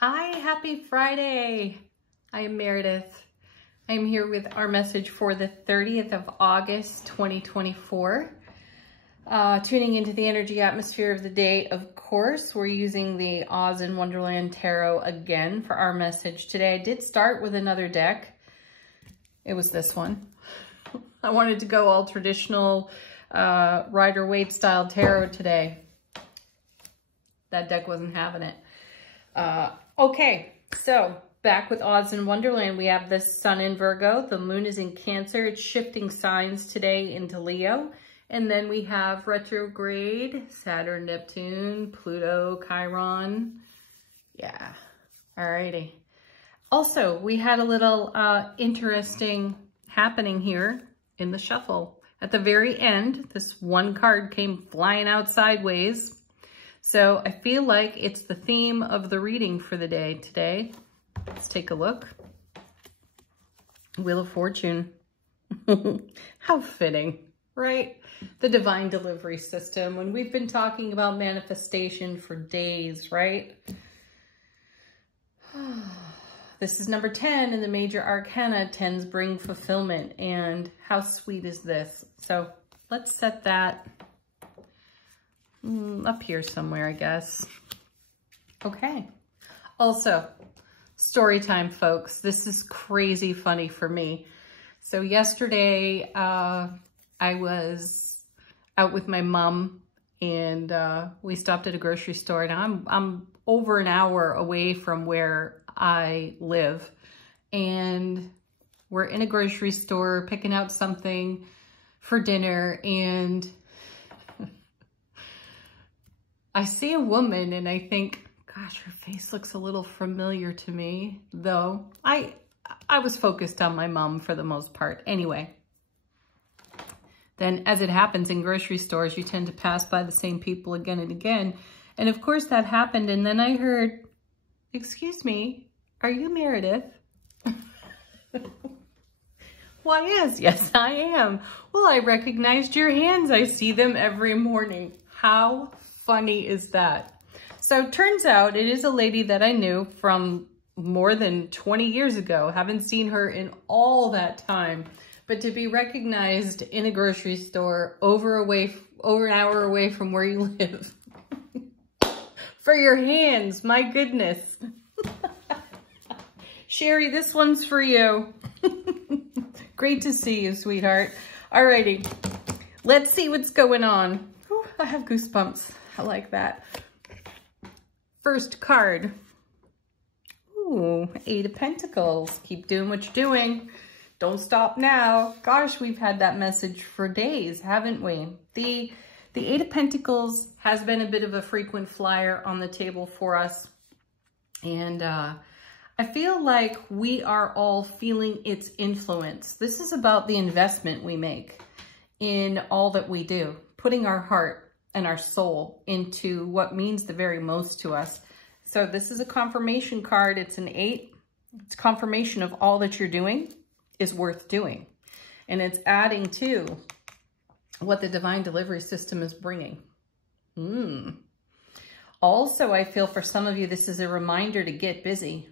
Hi, happy Friday. I am Meredith. I am here with our message for the 30th of August, 2024. Tuning into the energy atmosphere of the day, of course, we're using the Oz in Wonderland Tarot again for our message today. I did start with another deck. It was this one. I wanted to go all traditional Rider-Waite style tarot today. That deck wasn't having it. Okay, so back with Oz in Wonderland, we have the Sun in Virgo, the Moon is in Cancer, it's shifting signs today into Leo, and then we have retrograde, Saturn, Neptune, Pluto, Chiron. Yeah, alrighty. Also, we had a little interesting happening here in the shuffle. At the very end, this one card came flying out sideways. So I feel like it's the theme of the reading for the day today. Let's take a look. Wheel of Fortune. How fitting, right? The divine delivery system. When we've been talking about manifestation for days, right? This is number 10 in the major arcana. 10s bring fulfillment. And how sweet is this? So let's set that up here somewhere, I guess. Okay. Also, story time, folks. This is crazy funny for me. So yesterday, I was out with my mom and we stopped at a grocery store. Now I'm over an hour away from where I live, and we're in a grocery store picking out something for dinner, and I see a woman and I think, gosh, her face looks a little familiar to me, though I was focused on my mom for the most part. Anyway, then as it happens in grocery stores, you tend to pass by the same people again and again. And of course that happened. And then I heard, excuse me, are you Meredith? Why, yes, I am. Well, I recognized your hands. I see them every morning. How funny is that? So turns out it is a lady that I knew from more than 20 years ago. Haven't seen her in all that time, but to be recognized in a grocery store over an hour away from where you live for your hands, my goodness. Sherry, this one's for you. Great to see you, sweetheart. Alrighty, let's see what's going on. Whew, I have goosebumps. I like that. First card. Ooh, 8 of Pentacles. Keep doing what you're doing. Don't stop now. Gosh, we've had that message for days, haven't we? The 8 of Pentacles has been a bit of a frequent flyer on the table for us. And I feel like we are all feeling its influence. This is about the investment we make in all that we do, putting our heart and our soul into what means the very most to us. So this is a confirmation card. It's an 8. It's confirmation of all that you're doing is worth doing. And it's adding to what the divine delivery system is bringing. Also, I feel for some of you, this is a reminder to get busy.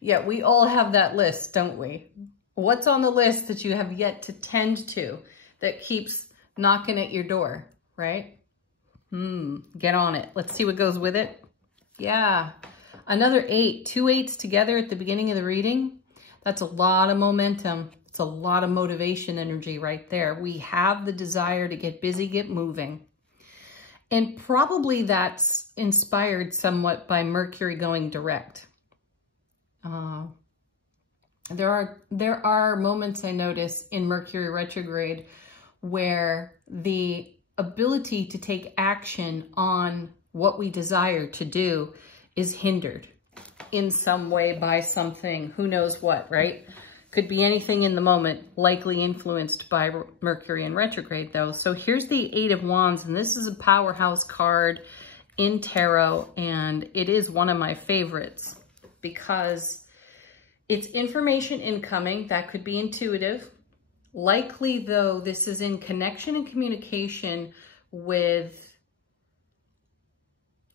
Yeah, we all have that list, don't we? What's on the list that you have yet to tend to that keeps knocking at your door, right? Get on it. Let's see what goes with it. Yeah, another 8. 2 8s together at the beginning of the reading. That's a lot of momentum. It's a lot of motivation energy right there. We have the desire to get busy, get moving. And probably that's inspired somewhat by Mercury going direct. There are moments I notice in Mercury retrograde where the ability to take action on what we desire to do is hindered in some way by something, who knows what, right? Could be anything in the moment, likely influenced by Mercury in retrograde though. So here's the 8 of Wands, and this is a powerhouse card in tarot, and it is one of my favorites because it's information incoming that could be intuitive. Likely though, this is in connection and communication with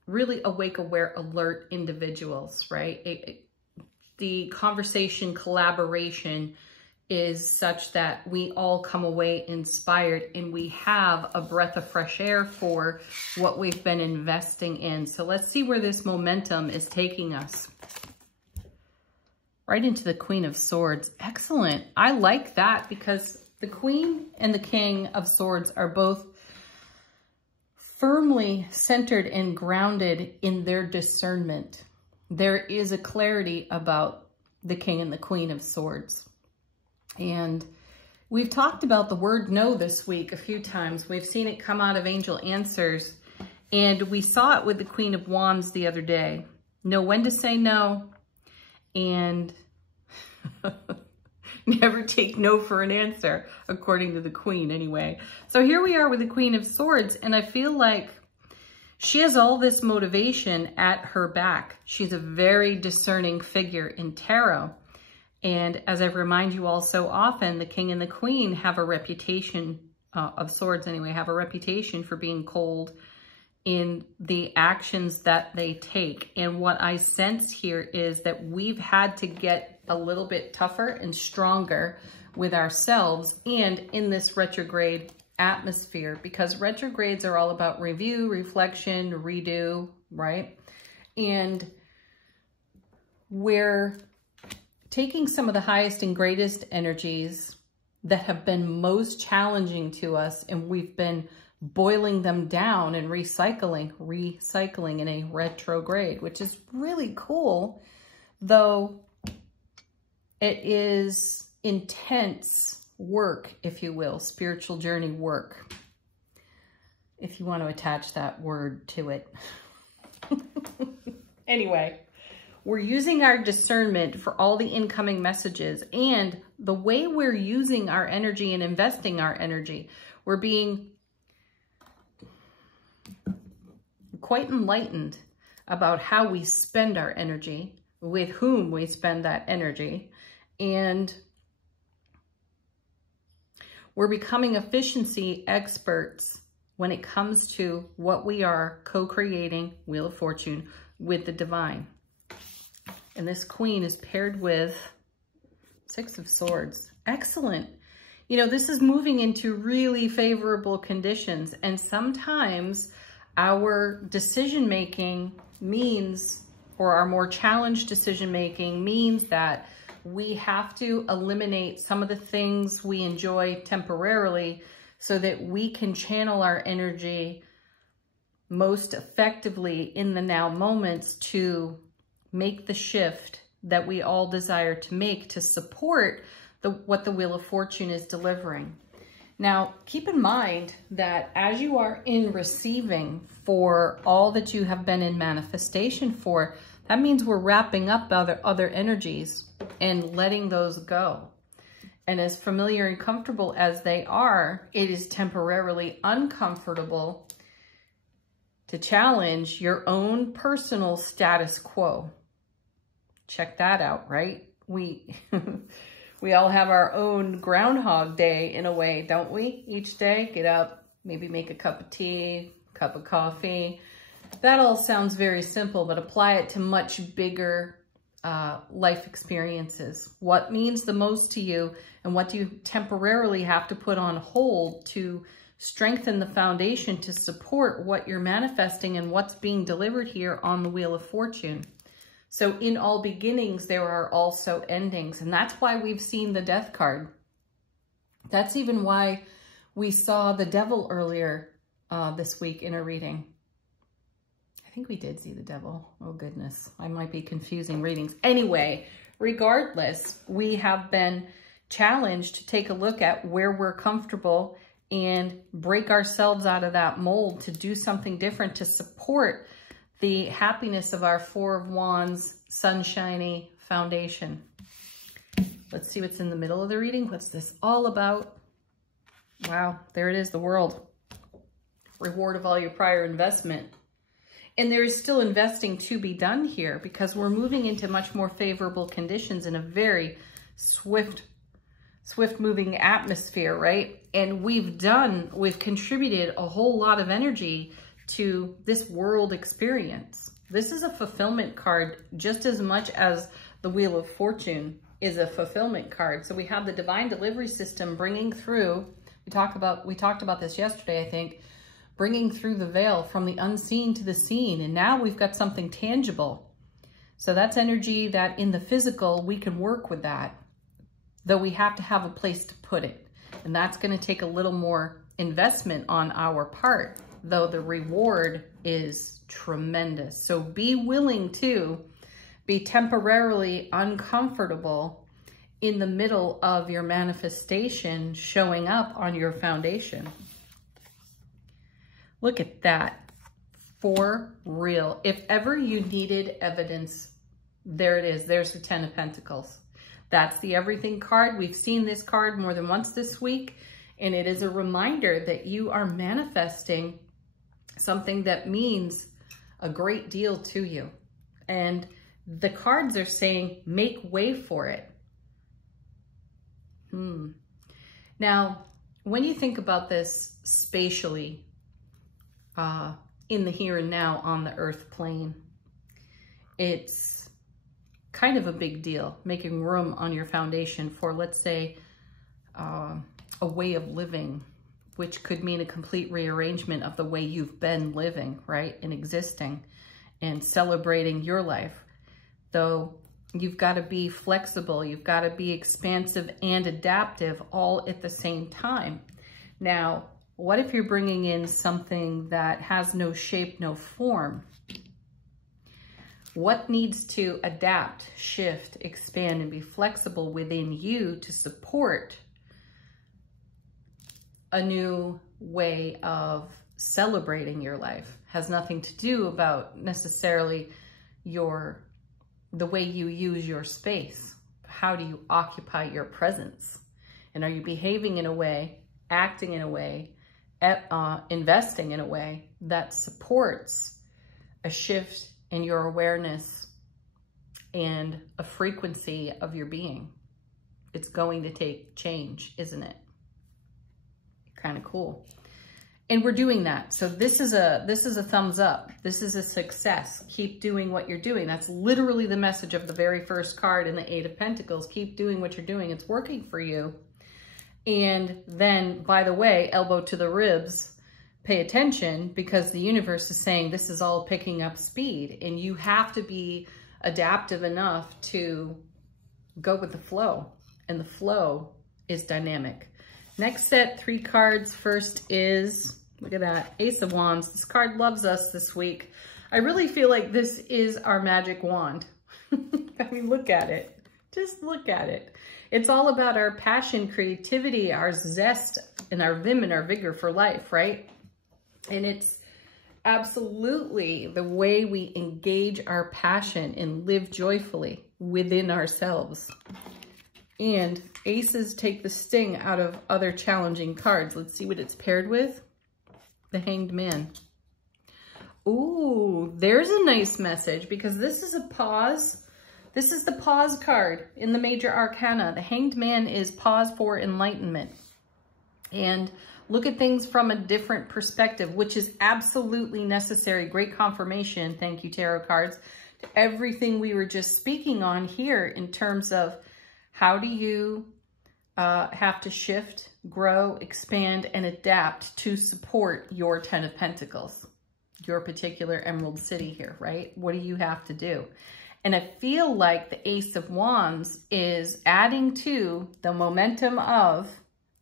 really awake, aware, alert individuals, right? The conversation collaboration is such that we all come away inspired and we have a breath of fresh air for what we've been investing in. So let's see where this momentum is taking us. Right into the Queen of Swords. Excellent. I like that because the Queen and the King of Swords are both firmly centered and grounded in their discernment. There is a clarity about the King and the Queen of Swords. And we've talked about the word no this week a few times. We've seen it come out of Angel Answers, and we saw it with the Queen of Wands the other day. Know when to say no, and never take no for an answer, according to the Queen anyway. So here we are with the Queen of Swords, and I feel like she has all this motivation at her back. She's a very discerning figure in tarot. And as I remind you all so often, the King and the Queen have a reputation, of Swords anyway, have a reputation for being cold in the actions that they take. And what I sense here is that we've had to get a little bit tougher and stronger with ourselves and in this retrograde atmosphere, because retrogrades are all about review, reflection, redo, right? And we're taking some of the highest and greatest energies that have been most challenging to us, and we've been boiling them down and recycling in a retrograde, which is really cool, though it is intense work, if you will, spiritual journey work, if you want to attach that word to it. Anyway, we're using our discernment for all the incoming messages, and the way we're using our energy and investing our energy, we're being quite enlightened about how we spend our energy, with whom we spend that energy, and we're becoming efficiency experts when it comes to what we are co-creating, Wheel of Fortune, with the divine. And this Queen is paired with Six of Swords. Excellent. You know, this is moving into really favorable conditions. And sometimes our decision-making means, or our more challenged decision-making means that we have to eliminate some of the things we enjoy temporarily so that we can channel our energy most effectively in the now moments to make the shift that we all desire to make to support what the Wheel of Fortune is delivering. Now, keep in mind that as you are in receiving for all that you have been in manifestation for, that means we're wrapping up other energies and letting those go. And as familiar and comfortable as they are, it is temporarily uncomfortable to challenge your own personal status quo. Check that out, right? We all have our own Groundhog Day in a way, don't we? Each day, get up, maybe make a cup of tea, cup of coffee. That all sounds very simple, but apply it to much bigger life experiences. What means the most to you, and what do you temporarily have to put on hold to strengthen the foundation to support what you're manifesting and what's being delivered here on the Wheel of Fortune. So in all beginnings, there are also endings. And that's why we've seen the Death card. That's even why we saw the Devil earlier this week in a reading. I think we did see the Devil. Oh, goodness. I might be confusing readings. Anyway, regardless, we have been challenged to take a look at where we're comfortable and break ourselves out of that mold to do something different to support the happiness of our Four of Wands sunshiny foundation. Let's see what's in the middle of the reading. What's this all about? Wow, there it is, the World. Reward of all your prior investment. And there is still investing to be done here because we're moving into much more favorable conditions in a very swift moving atmosphere, right? And we've contributed a whole lot of energy to this world experience. This is a fulfillment card just as much as the Wheel of Fortune is a fulfillment card. So we have the divine delivery system bringing through, we talked about this yesterday, I think, bringing through the veil from the unseen to the seen. And now we've got something tangible. So that's energy that in the physical, we can work with that, though we have to have a place to put it. And that's going to take a little more investment on our part, though the reward is tremendous. So be willing to be temporarily uncomfortable in the middle of your manifestation showing up on your foundation. Look at that. For real. If ever you needed evidence, there it is. There's the 10 of Pentacles. That's the everything card. We've seen this card more than once this week, and it is a reminder that you are manifesting something that means a great deal to you. And the cards are saying, make way for it. Now, when you think about this spatially, in the here and now on the earth plane, it's kind of a big deal, making room on your foundation for, let's say, a way of living, which could mean a complete rearrangement of the way you've been living, right, and existing and celebrating your life. Though you've got to be flexible, you've got to be expansive and adaptive all at the same time. Now, what if you're bringing in something that has no shape, no form? What needs to adapt, shift, expand, and be flexible within you to support a new way of celebrating your life? Has nothing to do about necessarily the way you use your space. How do you occupy your presence? And are you behaving in a way, acting in a way, investing in a way that supports a shift in your awareness and a frequency of your being? It's going to take change, isn't it? Kind of cool. And we're doing that. So this is a thumbs up. This is a success. Keep doing what you're doing. That's literally the message of the very first card in the 8 of Pentacles. Keep doing what you're doing. It's working for you. And then, by the way, elbow to the ribs, pay attention, because the universe is saying this is all picking up speed, and you have to be adaptive enough to go with the flow, and the flow is dynamic. Next set, 3 cards. First is, look at that, Ace of Wands. This card loves us this week. I really feel like this is our magic wand. I mean, look at it. Just look at it. It's all about our passion, creativity, our zest, and our vim and our vigor for life, right? And it's absolutely the way we engage our passion and live joyfully within ourselves. And aces take the sting out of other challenging cards. Let's see what it's paired with. The Hanged Man. Ooh, there's a nice message, because this is a pause. This is the pause card in the major arcana. The Hanged Man is pause for enlightenment. And look at things from a different perspective, which is absolutely necessary. Great confirmation, thank you, tarot cards, to everything we were just speaking on here in terms of how do you have to shift, grow, expand, and adapt to support your 10 of Pentacles, your particular Emerald City here, right? What do you have to do? And I feel like the Ace of Wands is adding to the momentum of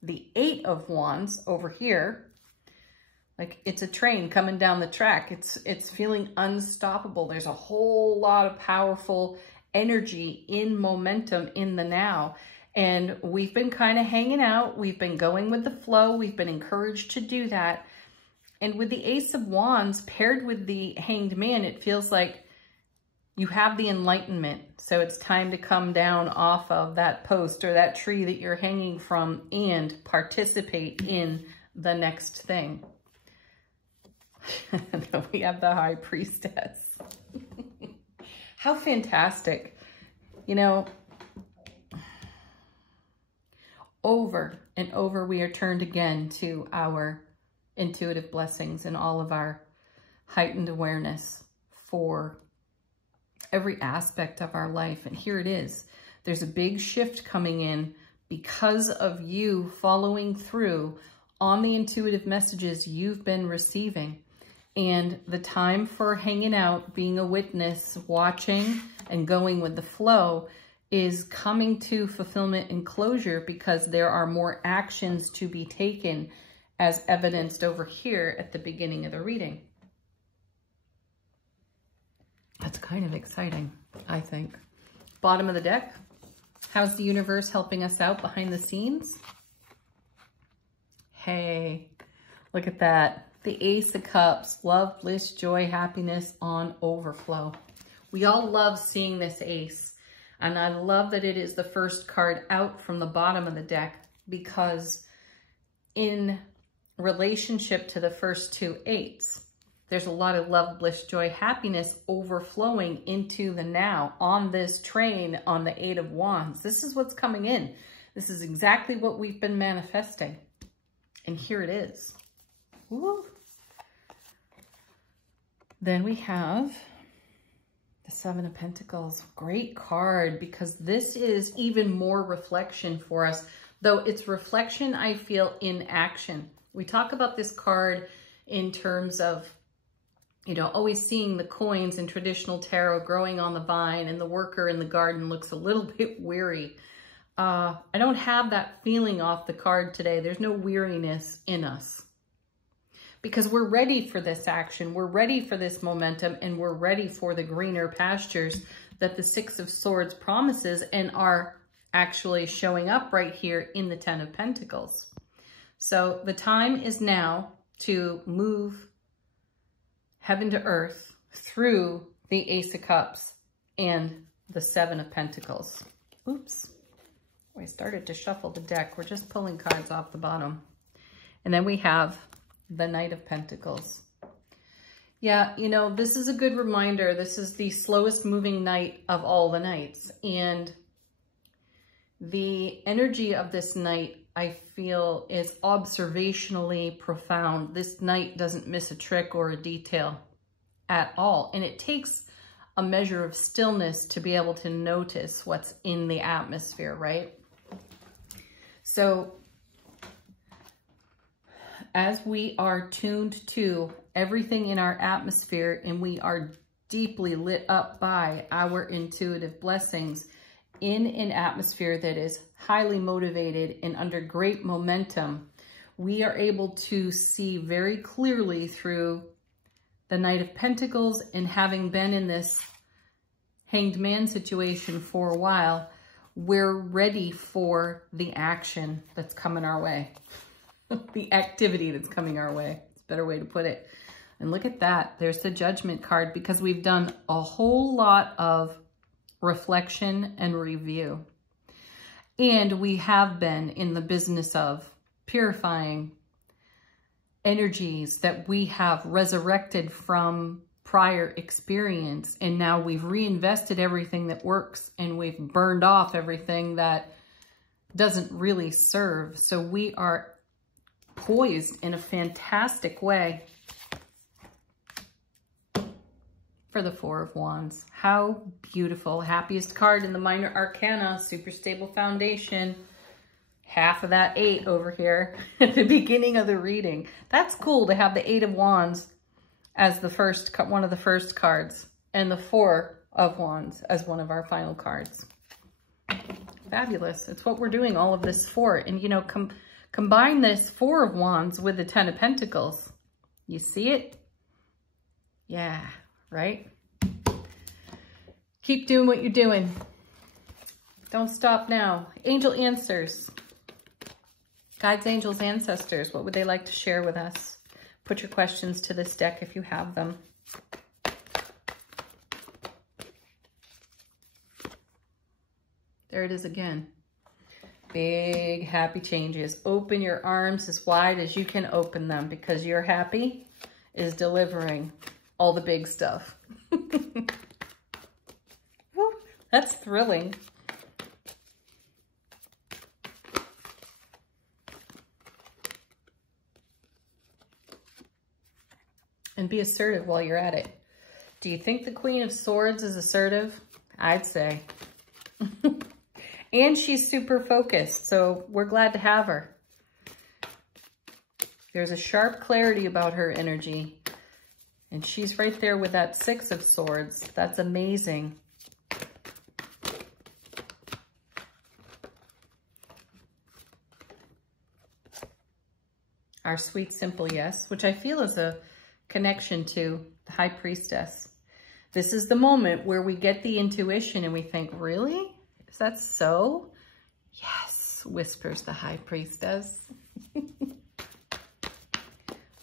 the 8 of Wands over here. Like it's a train coming down the track. It's feeling unstoppable. There's a whole lot of powerful energy in momentum in the now. And we've been kind of hanging out. We've been going with the flow. We've been encouraged to do that. And with the Ace of Wands paired with the Hanged Man, it feels like you have the enlightenment. So it's time to come down off of that post or that tree that you're hanging from and participate in the next thing. We have the High Priestess. How fantastic. You know, over and over we are turned again to our intuitive blessings and all of our heightened awareness for every aspect of our life. And here it is. There's a big shift coming in because of you following through on the intuitive messages you've been receiving. And the time for hanging out, being a witness, watching, and going with the flow is coming to fulfillment and closure, because there are more actions to be taken, as evidenced over here at the beginning of the reading. That's kind of exciting, I think. Bottom of the deck. How's the universe helping us out behind the scenes? Hey, look at that. The Ace of Cups, love, bliss, joy, happiness on overflow. We all love seeing this ace. And I love that it is the first card out from the bottom of the deck, because in relationship to the first two eights, there's a lot of love, bliss, joy, happiness overflowing into the now on this train on the Eight of Wands. This is what's coming in. This is exactly what we've been manifesting. And here it is. Woo. Then we have the Seven of Pentacles. Great card, because this is even more reflection for us, though it's reflection, I feel, in action. We talk about this card in terms of, you know, always seeing the coins in traditional tarot growing on the vine, and the worker in the garden looks a little bit weary. I don't have that feeling off the card today. There's no weariness in us, because we're ready for this action. We're ready for this momentum, and we're ready for the greener pastures that the Six of Swords promises, and are actually showing up right here in the Ten of Pentacles. So the time is now to move heaven to earth through the Ace of Cups and the Seven of Pentacles. Oops. I started to shuffle the deck. We're just pulling cards off the bottom. And then we have the Knight of Pentacles. Yeah, you know, this is a good reminder. This is the slowest moving knight of all the knights. And the energy of this knight, I feel, is observationally profound. This knight doesn't miss a trick or a detail at all. And it takes a measure of stillness to be able to notice what's in the atmosphere, right? So as we are tuned to everything in our atmosphere, and we are deeply lit up by our intuitive blessings in an atmosphere that is highly motivated and under great momentum, we are able to see very clearly through the Knight of Pentacles. And having been in this Hanged Man situation for a while, we're ready for the action that's coming our way. The activity that's coming our way. It's a better way to put it. And look at that. There's the Judgment card, because we've done a whole lot of reflection and review. And we have been in the business of purifying energies that we have resurrected from prior experience. And now we've reinvested everything that works, and we've burned off everything that doesn't really serve. So we are poised in a fantastic way for the Four of Wands. How beautiful. Happiest card in the Minor Arcana, super stable foundation. Half of that 8 over here at the beginning of the reading. That's cool to have the 8 of Wands as the first, one of the first cards, and the 4 of Wands as one of our final cards. Fabulous. It's what we're doing all of this for. And you know, combine this 4 of Wands with the 10 of Pentacles. You see it? Yeah, right? Keep doing what you're doing. Don't stop now. Angel answers. Guides, angels, ancestors, what would they like to share with us? Put your questions to this deck if you have them. There it is again. Big happy changes. Open your arms as wide as you can open them, because your happy is delivering all the big stuff. Woo, that's thrilling. And and be assertive while you're at it. Do you think the Queen of Swords is assertive? I'd say. And she's super focused, so we're glad to have her. There's a sharp clarity about her energy. And she's right there with that Six of Swords. That's amazing. Our sweet, simple yes, which I feel is a connection to the High Priestess. This is the moment where we get the intuition and we think, really? Is that so? Yes, whispers the High Priestess.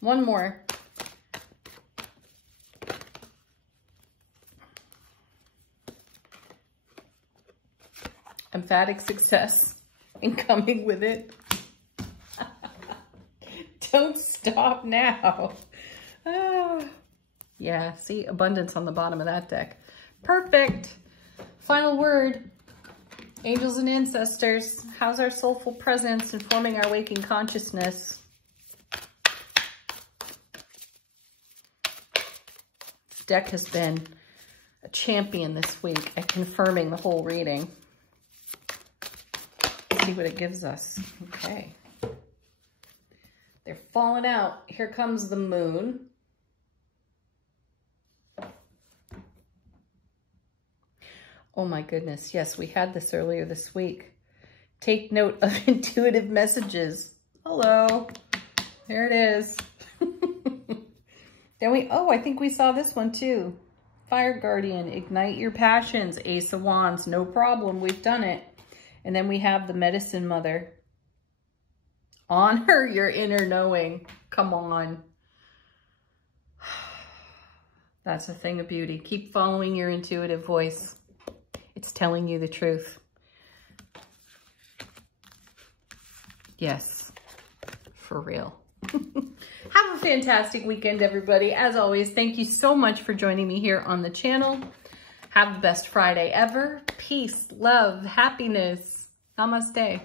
One more. Emphatic success in coming with it. Don't stop now. Oh. Yeah, see, abundance on the bottom of that deck. Perfect. Final word. Angels and ancestors, how's our soulful presence informing our waking consciousness? This deck has been a champion this week at confirming the whole reading. Let's see what it gives us. Okay. They're falling out. Here comes the moon. Oh my goodness. Yes, we had this earlier this week. Take note of intuitive messages. Hello. There it is. Then I think we saw this one too. Fire Guardian, ignite your passions. Ace of Wands, no problem. We've done it. And then we have the Medicine Mother. Honor your inner knowing. Come on. That's a thing of beauty. Keep following your intuitive voice. It's telling you the truth. Yes, for real. Have a fantastic weekend, everybody. As always, thank you so much for joining me here on the channel. Have the best Friday ever. Peace, love, happiness. Namaste.